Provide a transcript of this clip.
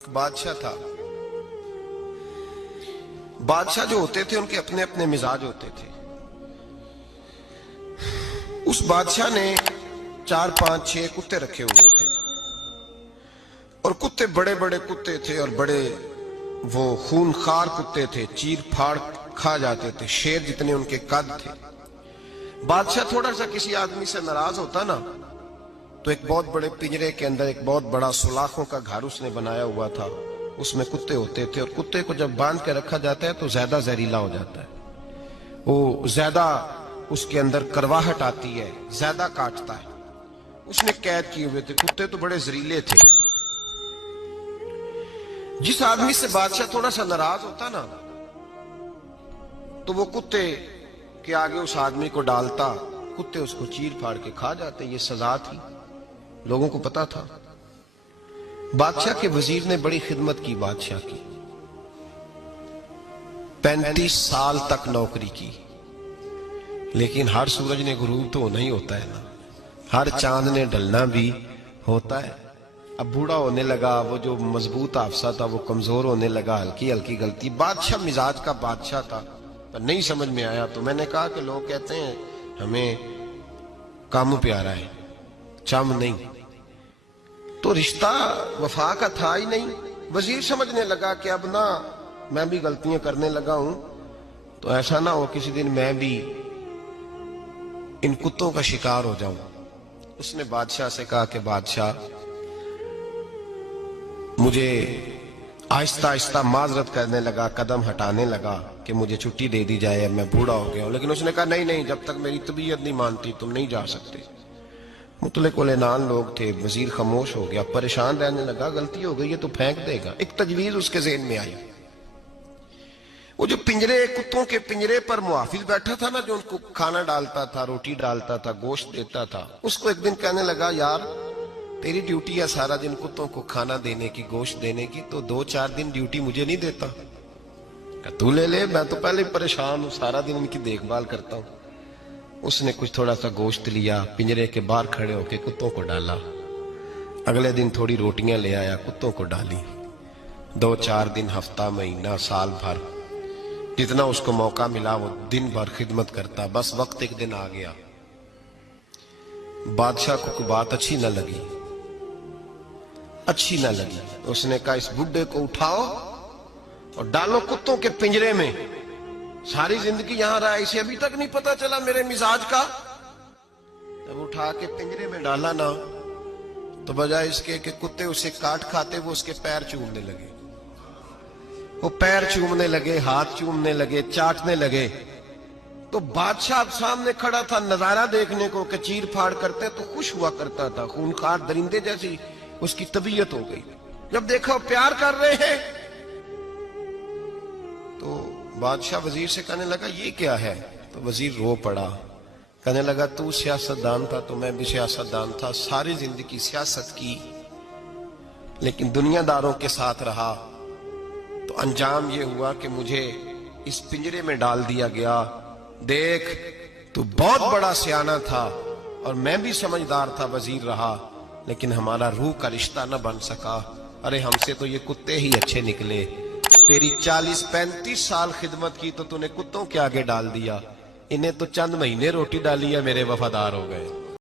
बादशाह था। बादशाह जो होते थे उनके अपने अपने मिजाज होते थे। उस बादशाह ने 4, 5, 6 कुत्ते रखे हुए थे और कुत्ते बड़े बड़े कुत्ते थे और बड़े वो खूनखार कुत्ते थे, चीर फाड़ खा जाते थे, शेर जितने उनके कद थे। बादशाह थोड़ा सा किसी आदमी से नाराज होता ना तो एक बहुत बड़े पिंजरे के अंदर एक बहुत बड़ा सुलाखों का घर उसने बनाया हुआ था, उसमें कुत्ते होते थे और कुत्ते को जब बांध के रखा जाता है तो ज्यादा जहरीला हो जाता है, वो ज्यादा उसके अंदर करवाहट आती है, ज्यादा काटता है। उसने कैद किए हुए थे, कुत्ते तो बड़े जहरीले थे। जिस आदमी से बादशाह थोड़ा सा नाराज होता ना तो वो कुत्ते के आगे उस आदमी को डालता, कुत्ते उसको चीर फाड़ के खा जाते। ये सजा थी, लोगों को पता था। बादशाह के वजीर ने बड़ी खिदमत की बादशाह की, 35 साल तक नौकरी की, लेकिन हर सूरज ने गुरूब तो नहीं होता है ना, हर चांद ने ढलना भी होता है। अब बूढ़ा होने लगा, वो जो मजबूत हाफसा था वो कमजोर होने लगा, हल्की हल्की गलती। बादशाह मिजाज का बादशाह था, पर नहीं समझ में आया। तो मैंने कहा कि लोग कहते हैं हमें काम प्यारा है, चम नहीं, तो रिश्ता वफा का था ही नहीं। वजीर समझने लगा कि अब ना मैं भी गलतियां करने लगा हूं, तो ऐसा ना हो किसी दिन मैं भी इन कुत्तों का शिकार हो जाऊं। उसने बादशाह से कहा कि बादशाह, मुझे आहिस्ता आहिस्ता माजरत करने लगा, कदम हटाने लगा कि मुझे छुट्टी दे दी जाए, मैं बूढ़ा हो गया हूं। लेकिन उसने कहा नहीं नहीं, जब तक मेरी तबीयत नहीं मानती तुम नहीं जा सकते। मुतलक उलेनान लोग थे। वजीर खामोश हो गया, परेशान रहने लगा, गलती हो गई है तो फेंक देगा। एक तजवीज उसके ज़हन में आई। वो जो पिंजरे, कुत्तों के पिंजरे पर मुहाफिज बैठा था ना, जो उनको खाना डालता था, रोटी डालता था, गोश्त देता था, उसको एक दिन कहने लगा, यार तेरी ड्यूटी है सारा दिन कुत्तों को खाना देने की, गोश्त देने की, तो 2-4 दिन ड्यूटी मुझे नहीं देता? तू ले ले, मैं तो पहले परेशान हूं, सारा दिन इनकी देखभाल करता हूं। उसने कुछ थोड़ा सा गोश्त लिया, पिंजरे के बाहर खड़े होकर कुत्तों को डाला। अगले दिन थोड़ी रोटियां ले आया, कुत्तों को डाली। 2-4 दिन, हफ्ता, महीना, साल भर, जितना उसको मौका मिला वो दिन भर खिदमत करता। बस वक्त एक दिन आ गया, बादशाह को कोई बात अच्छी न लगी। उसने कहा, इस बुड्ढे को उठाओ और डालो कुत्तों के पिंजरे में। सारी जिंदगी यहां रहा, इसे अभी तक नहीं पता चला मेरे मिजाज का। जब उठा के पिंजरे में डाला ना, तो बजाय इसके कि कुत्ते उसे काट खाते, वो उसके पैर चूमने लगे। वो पैर चूमने लगे, हाथ चूमने लगे, चाटने लगे। तो बादशाह सामने खड़ा था नजारा देखने को कि चीर फाड़ करते तो खुश हुआ करता था, खूनखार दरिंदे जैसी उसकी तबीयत हो गई। जब देखा प्यार कर रहे हैं तो बादशाह वजीर से कहने लगा, ये क्या है? तो वजीर रो पड़ा, कहने लगा, तू सियासतदान था तो मैं भी सियासतदान था, सारी जिंदगी सियासत की, लेकिन दुनियादारों के साथ रहा तो अंजाम ये हुआ कि मुझे इस पिंजरे में डाल दिया गया। देख, तू बहुत बड़ा सियाना था और मैं भी समझदार था, वजीर रहा, लेकिन हमारा रूह का रिश्ता न बन सका। अरे हमसे तो ये कुत्ते ही अच्छे निकले। तेरी 40-35 साल खिदमत की तो तूने कुत्तों के आगे डाल दिया, इन्हें तो चंद महीने रोटी डाली है, मेरे वफादार हो गए।